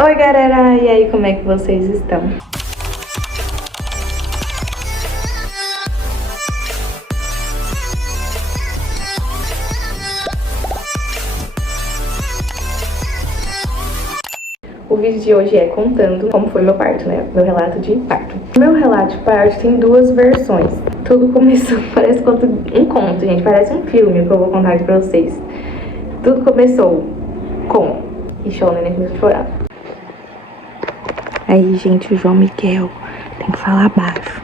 Oi galera, e aí, como é que vocês estão? O vídeo de hoje é contando como foi meu parto, né? Meu relato de parto. Meu relato de parto tem duas versões. Tudo começou, parece um conto, gente. Parece um filme que eu vou contar aqui pra vocês. Tudo começou com... Ixi, o neném começou a chorar. Aí, gente, o João Miguel tem que falar baixo,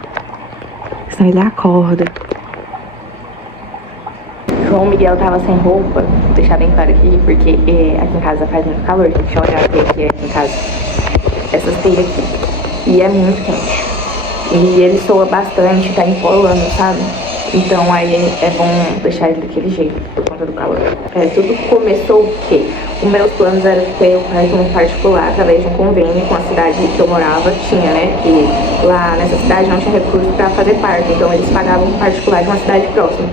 senão ele acorda. João Miguel tava sem roupa, vou deixar bem claro aqui, porque aqui em casa faz muito calor, gente. Deixa eu olhar aqui em casa. Essas telhas aqui. E é muito quente. E ele soa bastante, tá empolando, sabe? Então aí é bom deixar ele daquele jeito, por conta do calor. Tudo começou o quê? Os meus planos eram ter o parto no particular, através de um convênio com a cidade que eu morava, tinha, né? Que lá nessa cidade não tinha recurso pra fazer parto, então eles pagavam um particular de uma cidade próxima.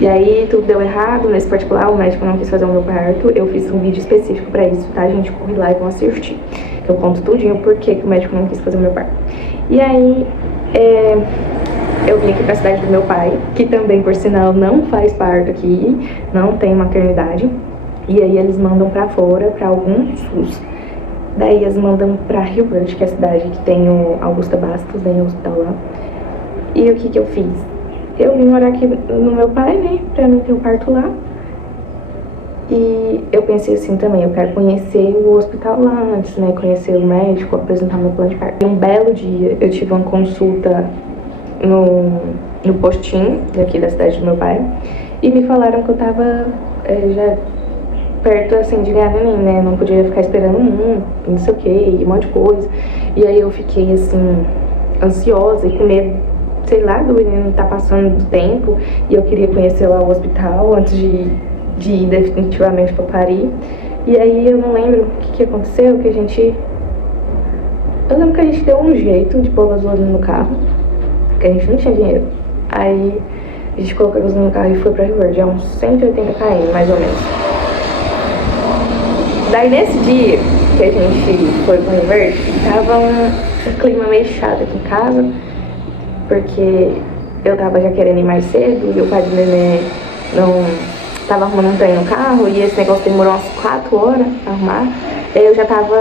E aí tudo deu errado nesse particular, o médico não quis fazer o meu parto, eu fiz um vídeo específico pra isso, tá, gente? Corre lá e vão assistir. Eu conto tudinho por que o médico não quis fazer o meu parto. E aí, eu vim aqui pra cidade do meu pai, que também, por sinal, não faz parto aqui, não tem maternidade. E aí eles mandam pra fora, pra algum SUS. Daí eles mandam pra Rio Verde, que é a cidade que tem o Augusta Bastos, daí o hospital lá. E o que eu fiz? Eu vim morar aqui no meu pai, né, pra mim ter o parto lá. E eu pensei assim também, eu quero conhecer o hospital lá antes, né, conhecer o médico, apresentar meu plano de parto. Um belo dia eu tive uma consulta no postinho daqui da cidade do meu pai. E me falaram que eu tava já perto, assim, de ganhar neném, né, não podia ficar esperando não sei o que, um monte de coisa. E aí eu fiquei, assim, ansiosa e com medo, sei lá, do menino tá passando do tempo, e eu queria conhecer lá o hospital antes de ir definitivamente pra parir. E aí eu não lembro o que aconteceu, que a gente... Eu lembro que a gente deu um jeito de pôr gasolina no carro, porque a gente não tinha dinheiro. Aí a gente colocou a gasolina no carro e foi pra Rio Verde, é uns 180 km, mais ou menos. Daí nesse dia que a gente foi pra Rio Verde, tava um clima meio chato aqui em casa, porque eu tava já querendo ir mais cedo e o pai do neném não tava arrumando um trem no carro, e esse negócio demorou umas 4 horas pra arrumar. Daí eu já tava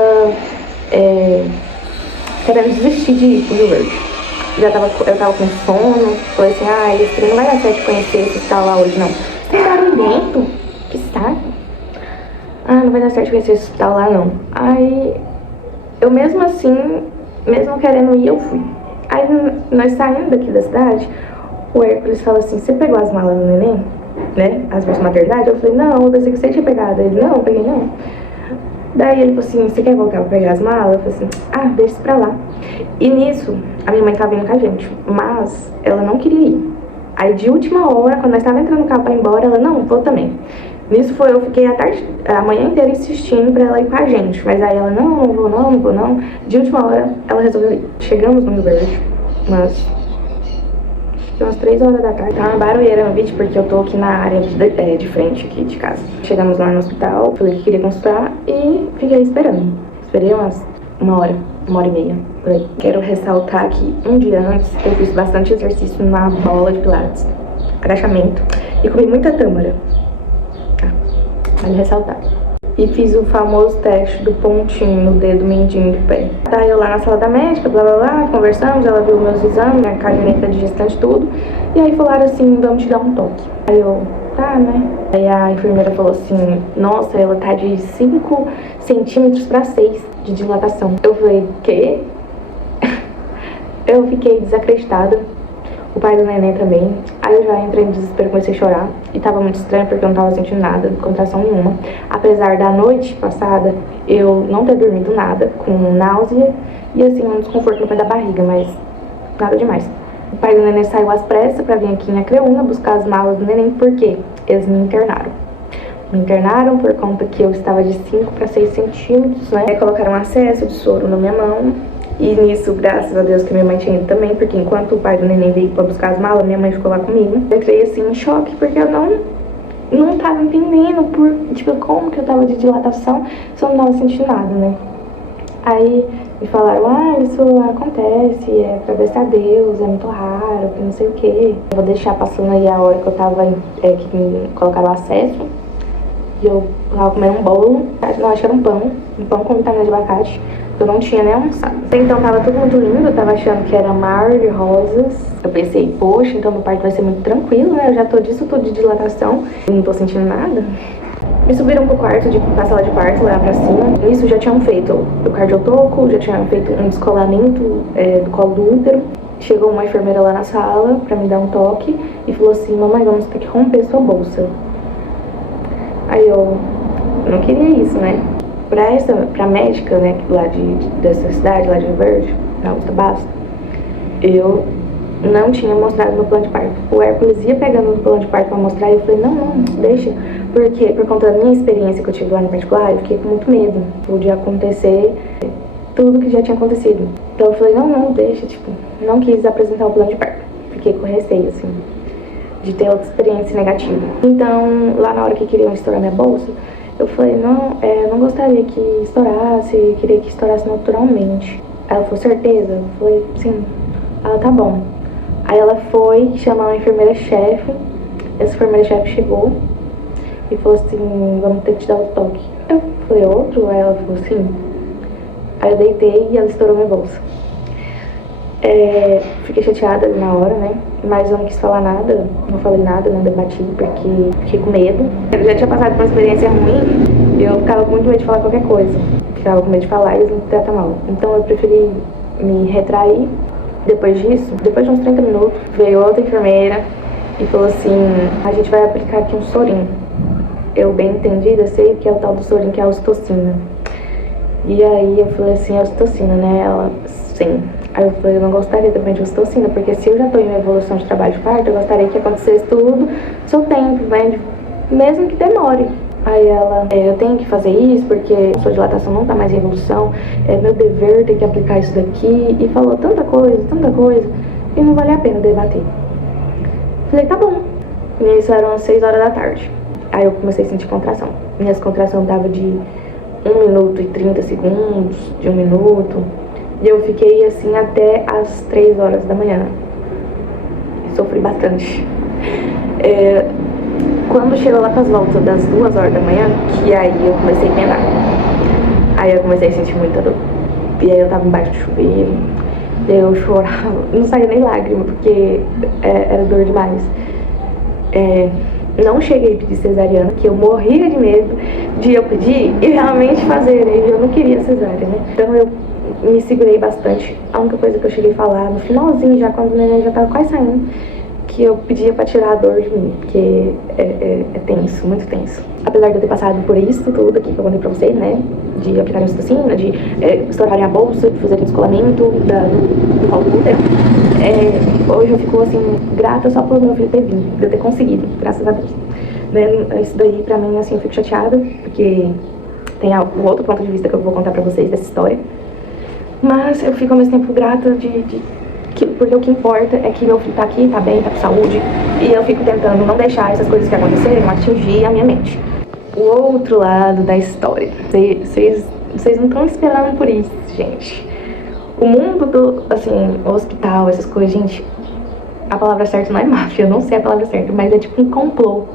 querendo desistir de ir pro Rio Verde. Eu tava com sono, falei assim, esse trem não vai dar certo de conhecer esse hospital lá hoje não. Tem barulhento? Que saco. Não vai dar certo de conhecer esse hospital lá não. Aí eu mesmo assim, mesmo querendo ir, eu fui. Aí nós saindo daqui da cidade, o Hércules falou assim, você pegou as malas do neném? Né? As malas de maternidade? Eu falei, não, eu pensei que você tinha pegado. Ele, não, eu peguei não. Daí ele falou assim, você quer voltar pra pegar as malas? Eu falei assim, deixa isso pra lá. E nisso, a minha mãe tava vindo com a gente, mas ela não queria ir. Aí de última hora, quando nós tava entrando no carro pra ir embora, ela, não, vou também. Nisso eu fiquei a manhã inteira insistindo pra ela ir com a gente. Mas aí ela, não vou não. De última hora, ela resolveu ir. Chegamos no Rio Verde, umas 3 horas da tarde. Tá uma barulheira no vídeo, porque eu tô aqui na área de frente aqui de casa. Chegamos lá no hospital, falei que queria consultar e fiquei esperando. Esperei uma hora e meia, por aí. Quero ressaltar que um dia antes eu fiz bastante exercício na bola de pilates, agachamento, e comi muita tâmara. Vale ressaltar. E fiz o famoso teste do pontinho no dedo mindinho do pé. Daí eu lá na sala da médica, blá blá blá, conversamos, ela viu meus exames, minha caderneta de gestante, tudo. E aí falaram assim, vamos te dar um toque. Aí eu, tá, né? Aí a enfermeira falou assim, nossa, ela tá de 5 centímetros pra 6 de dilatação. Eu falei, quê? Eu fiquei desacreditada. O pai do neném também. Aí eu já entrei em desespero, comecei a chorar. E tava muito estranho porque eu não tava sentindo nada, contração nenhuma. Apesar da noite passada eu não ter dormido nada, com náusea e assim, um desconforto no pé da barriga, mas nada demais. O pai do neném saiu às pressas pra vir aqui em Acreúna buscar as malas do neném, porque eles me internaram. Me internaram por conta que eu estava de 5 para 6 centímetros, né? Aí colocaram um acesso de soro na minha mão. E nisso, graças a Deus que minha mãe tinha ido também, porque enquanto o pai do neném veio pra buscar as malas, minha mãe ficou lá comigo. Eu entrei assim em choque, porque eu não tava entendendo como que eu tava de dilatação se eu não tava sentindo nada, né? Aí me falaram, isso acontece, é pra ver se a Deus, é muito raro, que não sei o quê. Eu vou deixar passando aí a hora que eu tava, que me colocaram o acesso. E eu tava comendo um bolo, não, acho que era um pão com vitamina de abacate. Eu não tinha nem almoçado. Então tava tudo muito lindo, eu tava achando que era mar de rosas. Eu pensei, poxa, então meu parto vai ser muito tranquilo, né? Eu já tô disso tudo de dilatação e não tô sentindo nada. Me subiram pro quarto, pra sala de parto, lá pra cima. Nisso já tinham feito o cardiotoco, já tinham feito um descolamento do colo do útero. Chegou uma enfermeira lá na sala pra me dar um toque e falou assim, mamãe, vamos ter que romper sua bolsa. Aí eu não queria isso, né? Pra médica, né, lá dessa cidade, lá de Rio Verde, na Augusta Bastos, eu não tinha mostrado meu plano de parto. O Hércules ia pegando no plano de parto pra mostrar e eu falei, não, deixa. Porque, por conta da minha experiência que eu tive lá no particular, eu fiquei com muito medo. Podia acontecer tudo que já tinha acontecido. Então eu falei, não, deixa, tipo, não quis apresentar o plano de parto. Fiquei com receio, assim, de ter outra experiência negativa. Então, lá na hora que queriam estourar minha bolsa, eu falei, eu não gostaria que estourasse, queria que estourasse naturalmente. Ela falou, certeza? Eu falei, sim. Ela, tá bom. Aí ela foi chamar uma enfermeira-chefe. Essa enfermeira-chefe chegou e falou assim, vamos ter que te dar o toque. Eu falei, outro? Aí ela falou, sim. Aí eu deitei e ela estourou minha bolsa. Fiquei chateada ali na hora, né? Mas eu não quis falar nada, não falei nada, não debati, porque fiquei com medo. Eu já tinha passado por uma experiência ruim e eu ficava com muito medo de falar qualquer coisa. Ficava com medo de falar e eles me tratam mal. Então eu preferi me retrair. Depois disso, depois de uns 30 minutos, veio outra enfermeira e falou assim, a gente vai aplicar aqui um sorinho. Eu, bem entendida, sei que é o tal do sorinho, que é a ocitocina. E aí eu falei assim, é ocitocina, né? Ela, sim. Aí eu falei, eu não gostaria também de ocitocina, porque se eu já tô em uma evolução de trabalho de parto, eu gostaria que acontecesse tudo no seu tempo, né? Mesmo que demore. Aí ela, eu tenho que fazer isso porque a sua dilatação não tá mais em evolução, é meu dever ter que aplicar isso daqui. E falou tanta coisa, e não valia a pena debater. Falei, tá bom. E isso eram 6 horas da tarde. Aí eu comecei a sentir contração. Minhas contrações davam de 1 minuto e 30 segundos, de 1 minuto. E eu fiquei assim até as 3 horas da manhã. Sofri bastante. Quando chegou lá pras voltas das 2 horas da manhã, que aí eu comecei a penar. Aí eu comecei a sentir muita dor. E aí eu tava embaixo do chuveiro. E aí eu chorava. Não saía nem lágrima, porque era dor demais. Não cheguei a pedir cesariana, que eu morria de medo de eu pedir e realmente fazer. E eu não queria cesárea, né? Então eu me segurei bastante. A única coisa que eu cheguei a falar no finalzinho, já quando o neném já tava quase saindo, que eu pedia pra tirar a dor de mim, porque é tenso, muito tenso. Apesar de eu ter passado por isso tudo aqui que eu contei pra vocês, né, de aplicar a ocitocina, de estourar a bolsa, de fazer o descolamento do colo do útero, hoje eu fico, assim, grata só por meu filho ter vindo, de eu ter conseguido, graças a Deus. Né, isso daí, pra mim, assim, eu fico chateada, porque tem o outro ponto de vista que eu vou contar pra vocês dessa história. Mas eu fico ao mesmo tempo grata porque o que importa é que meu filho tá aqui, tá bem, tá com saúde. E eu fico tentando não deixar essas coisas que aconteceram atingir a minha mente. O outro lado da história. Vocês não estão esperando por isso, gente. O mundo do, assim, hospital, essas coisas, gente, a palavra certa não é máfia, eu não sei a palavra certa, mas é tipo um complô.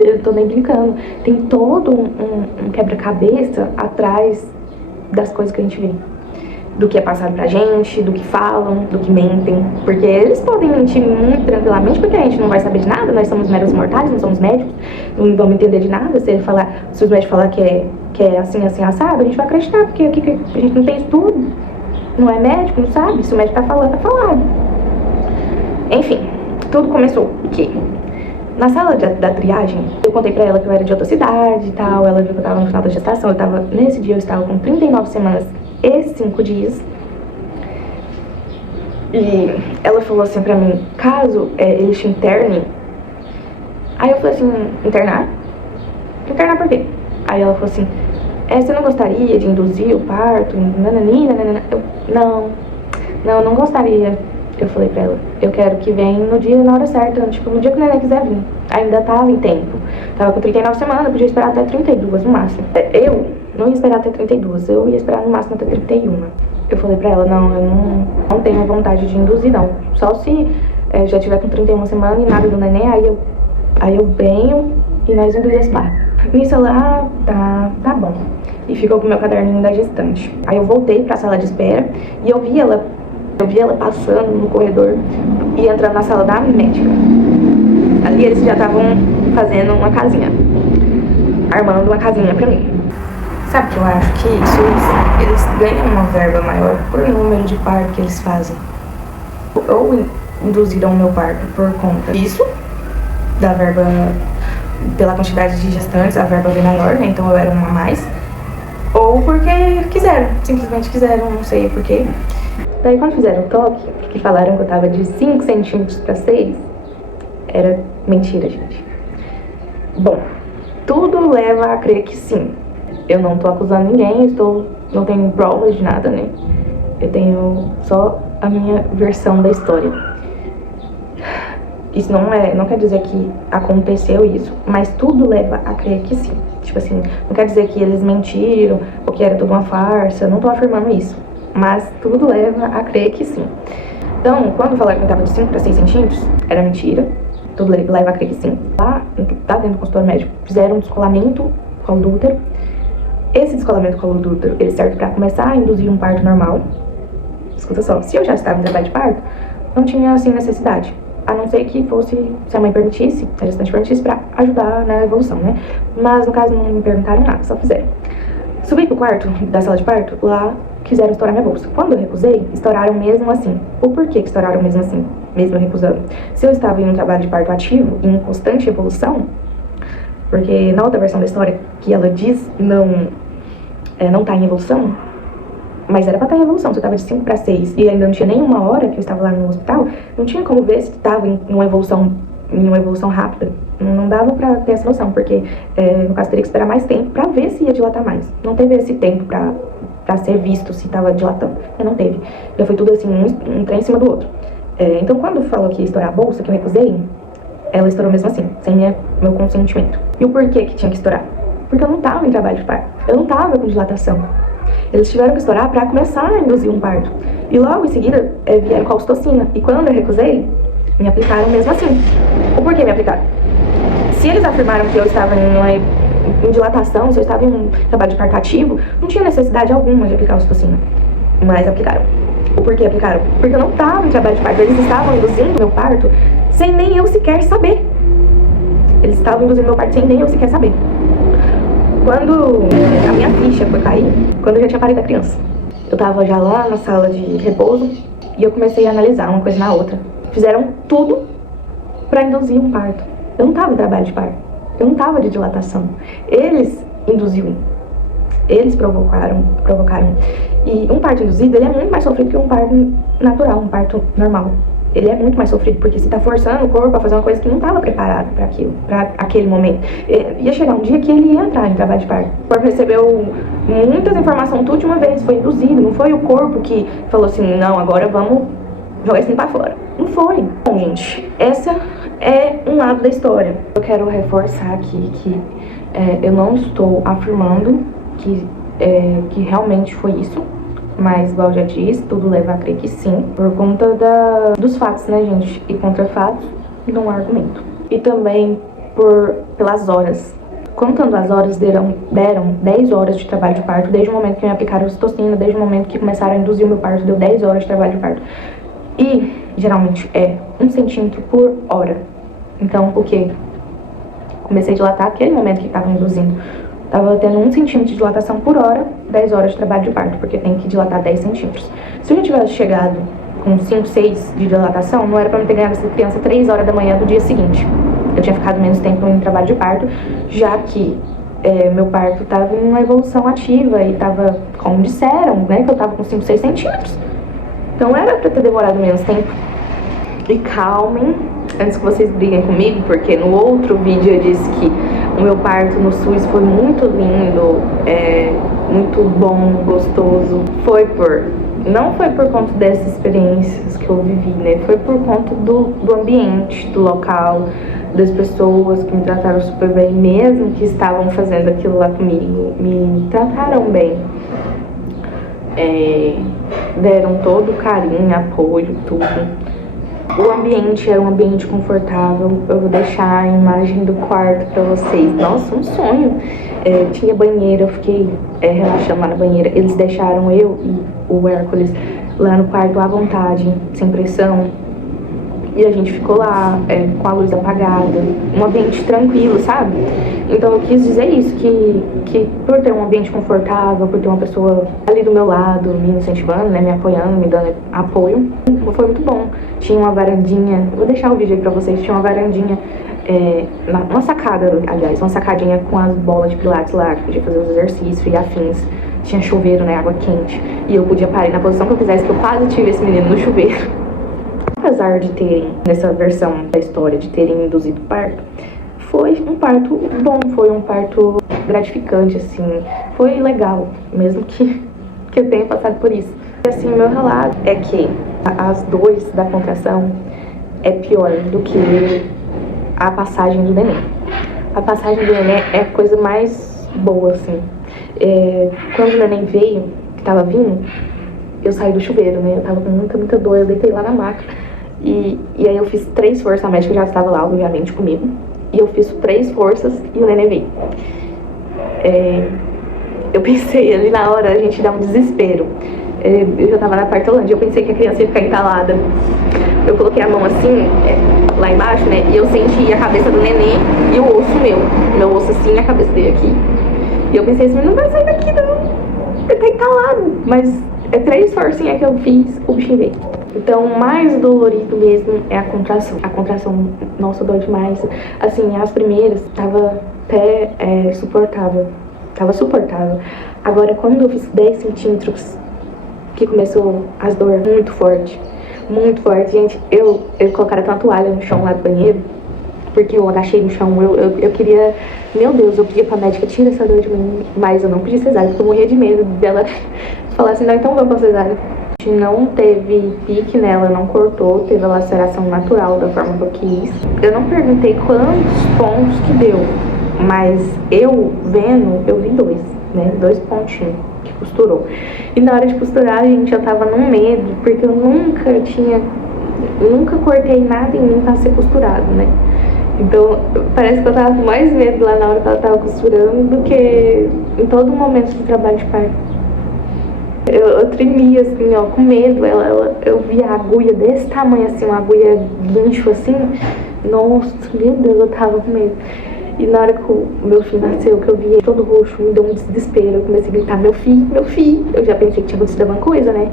Eu tô nem brincando. Tem todo um quebra-cabeça atrás das coisas que a gente vê. Do que é passado pra gente, do que falam, do que mentem. Porque eles podem mentir muito tranquilamente, porque a gente não vai saber de nada, nós somos meros mortais, não somos médicos, não vamos entender de nada. Se os médicos falar que é assim, assim, assado, a gente vai acreditar, porque aqui a gente não tem estudo, não é médico, não sabe. Se o médico tá falando, tá falado. Enfim, tudo começou que na sala da triagem, eu contei pra ela que eu era de outra cidade e tal, ela viu que eu tava no final da gestação, nesse dia eu estava com 39 semanas e 5 dias. E ela falou assim pra mim, caso eles te internem. Aí eu falei assim, internar? Internar por quê? Aí ela falou assim, você não gostaria de induzir o parto? Nananina. Eu, não gostaria. Eu falei pra ela, eu quero que venha no dia, na hora certa, tipo, no dia que o neném quiser vir. Ainda tava em tempo. Tava com 39 semanas, podia esperar até 32 no máximo. Eu não ia esperar até 32, eu ia esperar no máximo até 31. Eu falei pra ela, não, eu não tenho vontade de induzir, não. Só se já tiver com 31 semanas e nada do neném, aí eu venho e nós induzimos esse parto. Nisso ela, tá bom. E ficou com o meu caderninho da gestante. Aí eu voltei pra sala de espera e eu vi ela passando no corredor e entrando na sala da médica. Ali eles já estavam fazendo uma casinha, armando uma casinha pra mim. Sabe o que eu acho? Que eles ganham uma verba maior por número de parto que eles fazem. Ou induziram o meu parto por conta disso, da verba, pela quantidade de gestantes, a verba veio maior, né? Então eu era uma a mais. Ou porque quiseram, simplesmente quiseram, não sei porquê. Daí quando fizeram o toque, que falaram que eu tava de 5 centímetros pra 6, era mentira, gente. Bom, tudo leva a crer que sim. Eu não tô acusando ninguém, não tenho provas de nada, né? Eu tenho só a minha versão da história. Isso não quer dizer que aconteceu isso, mas tudo leva a crer que sim. Tipo assim, não quer dizer que eles mentiram ou que era tudo uma farsa, não tô afirmando isso. Mas tudo leva a crer que sim. Então, quando falaram que eu tava de 5 para 6 centímetros, era mentira. Tudo leva a crer que sim. Lá dentro do consultório médico, fizeram um descolamento colo do útero. Esse descolamento colo do útero, ele serve pra começar a induzir um parto normal. Escuta só, se eu já estava em trabalho de parto, não tinha, assim, necessidade. A não ser que fosse, se a mãe permitisse, a gestante permitisse, pra ajudar na evolução, né? Mas, no caso, não me perguntaram nada, só fizeram. Subi pro quarto da sala de parto, lá quiseram estourar minha bolsa. Quando eu recusei, estouraram mesmo assim. O porquê que estouraram mesmo assim, mesmo eu recusando? Se eu estava em um trabalho de parto ativo, em constante evolução, porque na outra versão da história, que ela diz não tá em evolução, mas era pra estar em evolução. Se eu tava de 5 para 6 e ainda não tinha nem uma hora que eu estava lá no hospital, não tinha como ver se estava em uma evolução rápida. Não dava pra ter essa noção, porque no caso teria que esperar mais tempo pra ver se ia dilatar mais. Não teve esse tempo pra ser visto se tava dilatando. Não teve. Já foi tudo assim, um trem em cima do outro. Então quando falou que ia estourar a bolsa, que eu recusei, ela estourou mesmo assim, sem meu consentimento. E o porquê que tinha que estourar? Porque eu não tava em trabalho de parto. Eu não tava com dilatação. Eles tiveram que estourar pra começar a induzir um parto. E logo em seguida vieram com a ocitocina. E quando eu recusei, me aplicaram mesmo assim. O porquê me aplicaram? Se eles afirmaram que eu estava em dilatação, se eu estava em um trabalho de parto ativo, não tinha necessidade alguma de aplicar a ocitocina. Mas aplicaram. O porquê aplicaram? Porque eu não estava em trabalho de parto. Eles estavam induzindo meu parto sem nem eu sequer saber. Eles estavam induzindo meu parto sem nem eu sequer saber. Quando a minha ficha foi cair, quando eu já tinha parido a criança, eu tava já lá na sala de repouso e eu comecei a analisar uma coisa na outra. Fizeram tudo pra induzir um parto. Eu não tava em trabalho de parto. Eu não tava de dilatação. Eles induziram. Eles provocaram. E um parto induzido, ele é muito mais sofrido que um parto natural, um parto normal. Ele é muito mais sofrido, porque você tá forçando o corpo a fazer uma coisa que não estava preparado para aquilo, para aquele momento. Ia chegar um dia que ele ia entrar em trabalho de parto. O corpo recebeu muitas informações tudo de uma vez, foi induzido, não foi o corpo que falou assim, não, agora vamos jogar isso pra fora. Não foi. Bom, gente, essa é um lado da história. Eu quero reforçar aqui que eu não estou afirmando que realmente foi isso. Mas, igual eu já disse, tudo leva a crer que sim, por conta dos fatos, né, gente? E contra fatos, não há argumento. E também pelas horas. Contando as horas, deram 10 horas de trabalho de parto, desde o momento que me aplicaram ocitocina, desde o momento que começaram a induzir o meu parto, deu 10 horas de trabalho de parto. E, geralmente, 1 centímetro por hora. Então, o quê? Comecei a dilatar aquele momento que estava induzindo. Tava tendo 1 centímetro de dilatação por hora, 10 horas de trabalho de parto, porque tem que dilatar 10 centímetros. Se eu já tivesse chegado com 5, 6 de dilatação, não era pra me ter ganhado essa criança 3 horas da manhã do dia seguinte. Eu tinha ficado menos tempo em trabalho de parto, já que meu parto tava em uma evolução ativa e tava, como disseram, né, que eu tava com 5, 6 centímetros. Então era pra ter demorado menos tempo. E calmem, antes que vocês briguem comigo, porque no outro vídeo eu disse que o meu parto no SUS foi muito lindo, muito bom, gostoso. Não foi por conta dessas experiências que eu vivi, né? Foi por conta do ambiente, do local, das pessoas que me trataram super bem, mesmo que estavam fazendo aquilo lá comigo, me trataram bem. Deram todo o carinho, apoio, tudo. O ambiente era um ambiente confortável. Eu vou deixar a imagem do quarto pra vocês. Nossa, um sonho. Tinha banheira, eu fiquei relaxando lá na banheira. Eles deixaram eu e o Hércules lá no quarto à vontade, sem pressão. E a gente ficou lá, com a luz apagada, um ambiente tranquilo, sabe? Então eu quis dizer isso, que por ter um ambiente confortável, por ter uma pessoa ali do meu lado, me incentivando, né, me apoiando, me dando apoio, foi muito bom. Tinha uma varandinha, vou deixar o vídeo aí pra vocês, tinha uma varandinha, uma sacada, aliás, uma sacadinha com as bolas de pilates lá, que podia fazer os exercícios e afins. Tinha chuveiro, né, água quente, e eu podia parar na posição que eu quisesse, que eu quase tive esse menino no chuveiro. Apesar de terem, nessa versão da história, de terem induzido parto, foi um parto bom, foi um parto gratificante, assim, foi legal, mesmo que eu tenha passado por isso. Assim, meu relato é que as dores da contração é pior do que a passagem do neném. A passagem do neném é a coisa mais boa, assim. Quando o neném veio, que tava vindo, eu saí do chuveiro, né, eu tava com muita dor, eu deitei lá na maca. E aí eu fiz 3 forças, a médica já estava lá, obviamente, comigo. E eu fiz 3 forças e o neném veio. Eu pensei ali na hora, a gente dá um desespero. Eu já tava na partolândia, eu pensei que a criança ia ficar entalada. Eu coloquei a mão assim, lá embaixo, né, e eu senti a cabeça do neném e o osso meu osso assim e a cabeça dele aqui. E eu pensei assim, não vai sair daqui não, ele tá entalado. Mas 3 forcinhas que eu fiz, o bichinho veio. Então, o mais dolorido mesmo é a contração. A contração, nossa, dói demais. Assim, as primeiras, tava até suportável. Tava suportável. Agora, quando eu fiz 10 centímetros, que começou as dores muito forte. Muito forte. Gente, eu colocaram uma toalha no chão lá do banheiro, porque eu agachei no chão. Eu queria, meu Deus, eu pedi pra médica, tira essa dor de mim. Mas eu não pedi cesárea, porque eu morria de medo dela falar assim, não, então vamos pra cesárea. Não teve pique nela, não cortou, teve a laceração natural da forma que eu quis. Eu não perguntei quantos pontos que deu, mas eu vendo, eu vi 2, né? 2 pontinhos que costurou. E na hora de costurar, gente, eu tava num medo, porque eu nunca cortei nada em mim pra ser costurado, né? Então, parece que eu tava com mais medo lá na hora que ela tava costurando do que em todo momento de trabalho de parto. Eu tremia, assim, ó, com medo. Eu via a agulha desse tamanho, assim, uma agulha guincho, assim. Nossa, meu Deus, eu tava com medo. E na hora que o meu filho nasceu, que eu vi ele todo roxo, me deu um desespero. Eu comecei a gritar, meu filho, meu filho. Eu já pensei que tinha acontecido alguma coisa, né?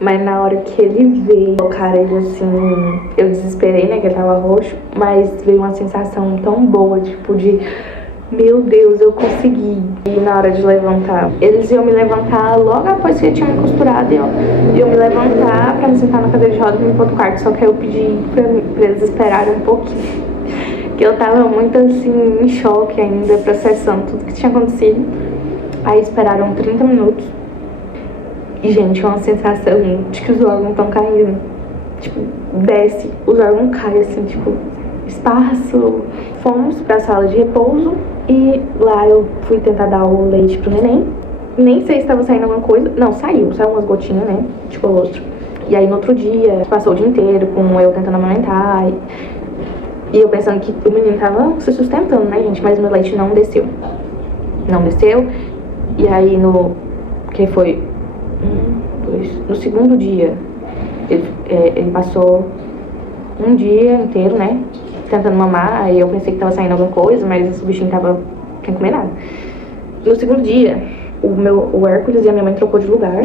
Mas na hora que ele veio, cara, ele assim... Eu desesperei, né, que ele tava roxo. Mas veio uma sensação tão boa, tipo, de... Meu Deus, eu consegui. E na hora de levantar, eles iam me levantar logo após que eu tinha me costurado. E eu me levantar pra me sentar na cadeira de roda e me pôr no quarto. Só que eu pedi pra eles esperarem um pouquinho. Que eu tava muito assim, em choque ainda, processando tudo que tinha acontecido. Aí esperaram 30 minutos. E, gente, é uma sensação de que os órgãos estão caindo. Tipo, desce, os órgãos caem assim, tipo, espaço. Fomos pra sala de repouso. E lá eu fui tentar dar o leite pro neném. Nem sei se estava saindo alguma coisa. Não, saiu umas gotinhas, né, de colostro. E aí no outro dia, passou o dia inteiro com eu tentando amamentar. E eu pensando que o menino tava se sustentando, né, gente? Mas meu leite não desceu. Não desceu. E aí no segundo dia, ele passou um dia inteiro, né, tentando mamar. Aí eu pensei que tava saindo alguma coisa, mas o bichinho tava sem comer nada. No segundo dia, o Hércules e a minha mãe trocou de lugar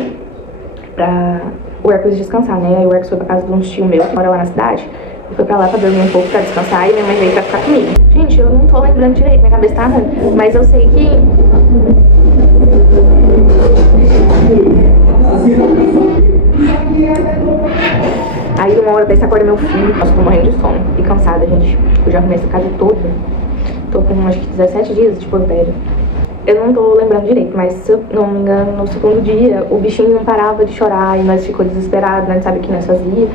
pra o Hércules descansar, né? Aí o Hércules foi pra casa de um tio meu que mora lá na cidade. E foi pra lá pra dormir um pouco, pra descansar. E minha mãe veio pra ficar comigo. Gente, eu não tô lembrando direito, minha cabeça tá ruim. Mas eu sei que... Aí uma hora dessa acorda meu filho. Nossa, tô morrendo de sono e cansada, gente. Eu já arrumei essa casa toda. Tô com acho que 17 dias de puerpério. Eu não tô lembrando direito, mas se eu não me engano, no segundo dia, o bichinho não parava de chorar e nós ficou desesperados, né? Sabe o que nós fazia.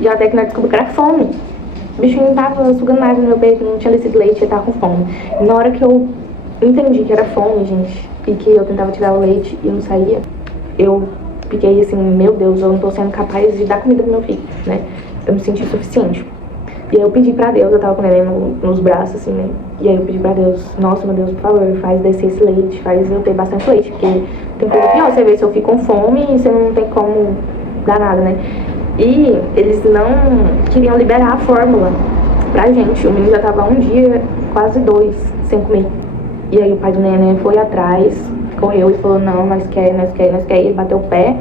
E até que nós descobrimos que era fome. O bichinho não tava sugando nada no meu peito, não tinha descido leite, ele tava com fome. E na hora que eu entendi que era fome, gente, e que eu tentava tirar o leite e não saía, eu fiquei assim, meu Deus, eu não tô sendo capaz de dar comida pro meu filho, né? Eu me senti insuficiente. E aí eu pedi pra Deus, eu tava com o neném nos braços, assim, né? E aí eu pedi pra Deus, nossa, meu Deus, por favor, faz descer esse leite, faz eu ter bastante leite, porque tem coisa pior, você vê se eu fico com fome e você não tem como dar nada, né? E eles não queriam liberar a fórmula pra gente. O menino já tava um dia, quase 2, sem comer. E aí o pai do neném foi atrás, correu e falou, não, nós quer. E ele bateu o pé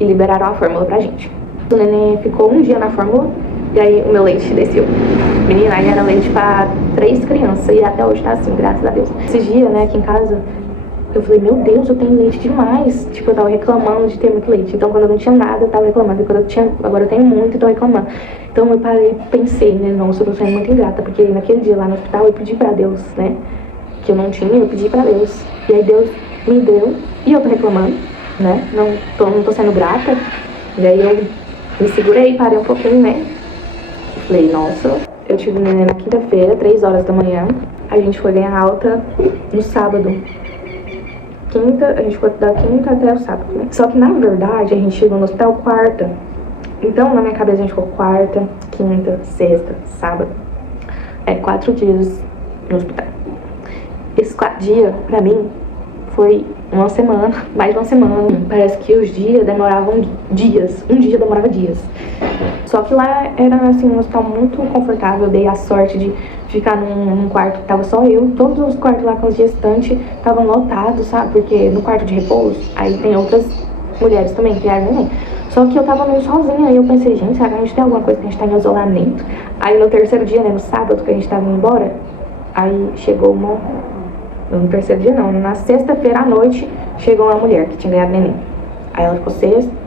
e liberaram a fórmula pra gente. O neném ficou um dia na fórmula e aí o meu leite desceu. Menina, aí era leite pra 3 crianças e até hoje tá assim, graças a Deus. Esses dias, né, aqui em casa, eu falei, meu Deus, eu tenho leite demais. Tipo, eu tava reclamando de ter muito leite. Então, quando eu não tinha nada, eu tava reclamando. E quando eu tinha, agora eu tenho muito, eu tô reclamando. Então, eu parei e pensei, né, nossa, eu tô sendo muito ingrata. Porque naquele dia lá no hospital, eu pedi pra Deus, né, que eu não tinha, eu pedi pra Deus. E aí Deus me deu e eu tô reclamando, né, não tô sendo grata. E aí eu me segurei, parei um pouquinho, né. Falei, nossa, eu tive um neném na quinta-feira, 3 horas da manhã. A gente foi ganhar alta no sábado. A gente foi da quinta até o sábado, né? Só que, na verdade, a gente chegou no hospital quarta. Então, na minha cabeça, a gente ficou quarta, quinta, sexta, sábado. 4 dias no hospital. Esses 4 dias, pra mim, foi uma semana, mais de uma semana. Parece que os dias demoravam dias. Um dia demorava dias. Só que lá era, assim, um hospital muito confortável. Eu dei a sorte de ficar num quarto que tava só eu. Todos os quartos lá com os gestantes estavam lotados, sabe? Porque no quarto de repouso, aí tem outras mulheres também que criaram neném. Só que eu tava meio sozinha, aí eu pensei, gente, será que a gente tem alguma coisa que a gente tá em isolamento? Aí no terceiro dia, né, no sábado que a gente tava indo embora, aí chegou uma... No terceiro dia não, na sexta-feira à noite, chegou uma mulher que tinha ganhado neném. Aí ela ficou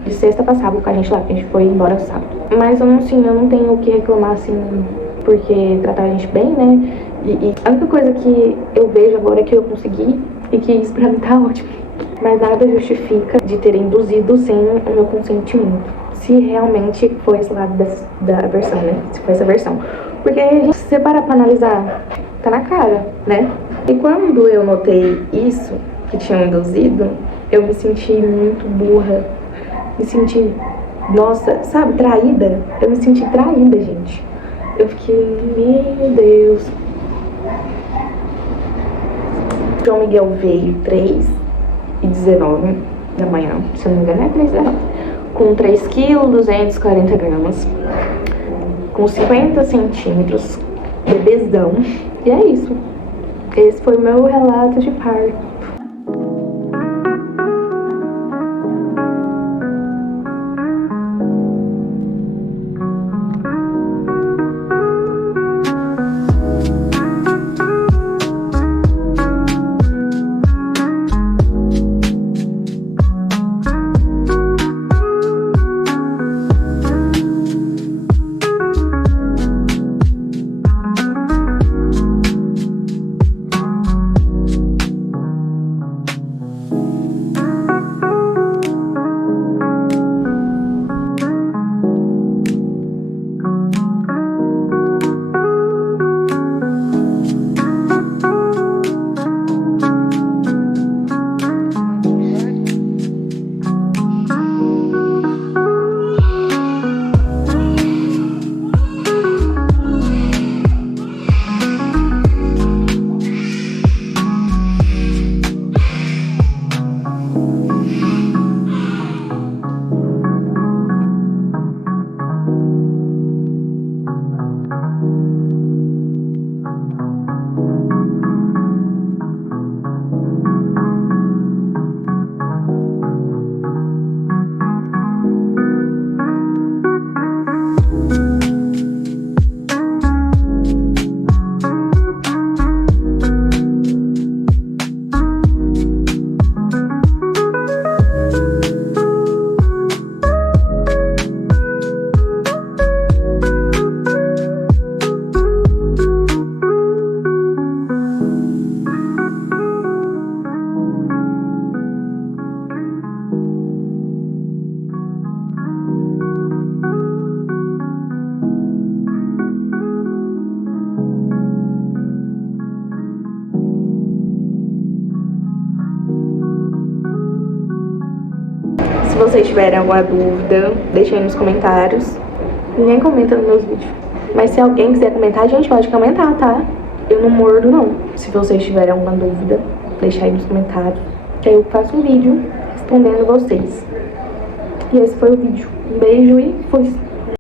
de sexta pra sábado com a gente lá, porque a gente foi embora sábado. Mas eu não tenho o que reclamar, assim, porque trataram a gente bem, né? E a única coisa que eu vejo agora é que eu consegui e que isso pra mim tá ótimo. Mas nada justifica de ter induzido sem o meu consentimento. Se realmente foi esse lado da versão, né? Se foi essa versão. Porque a gente, se você parar pra analisar, tá na cara, né? E quando eu notei isso, que tinham induzido, eu me senti muito burra. Me senti, nossa, sabe, traída. Eu me senti traída, gente. Eu fiquei, meu Deus. João Miguel veio 3h19 da manhã, se eu não me engano, 3h19. Com 3 kg, 240 gramas. Com 50 centímetros. Bebezão. E é isso. Esse foi o meu relato de parto. vocês tiverem alguma dúvida, deixem aí nos comentários. Ninguém comenta nos meus vídeos. Mas se alguém quiser comentar, a gente pode comentar, tá? Eu não mordo, não. Se vocês tiverem alguma dúvida, deixa aí nos comentários. Que aí eu faço um vídeo respondendo vocês. E esse foi o vídeo. Um beijo e fui!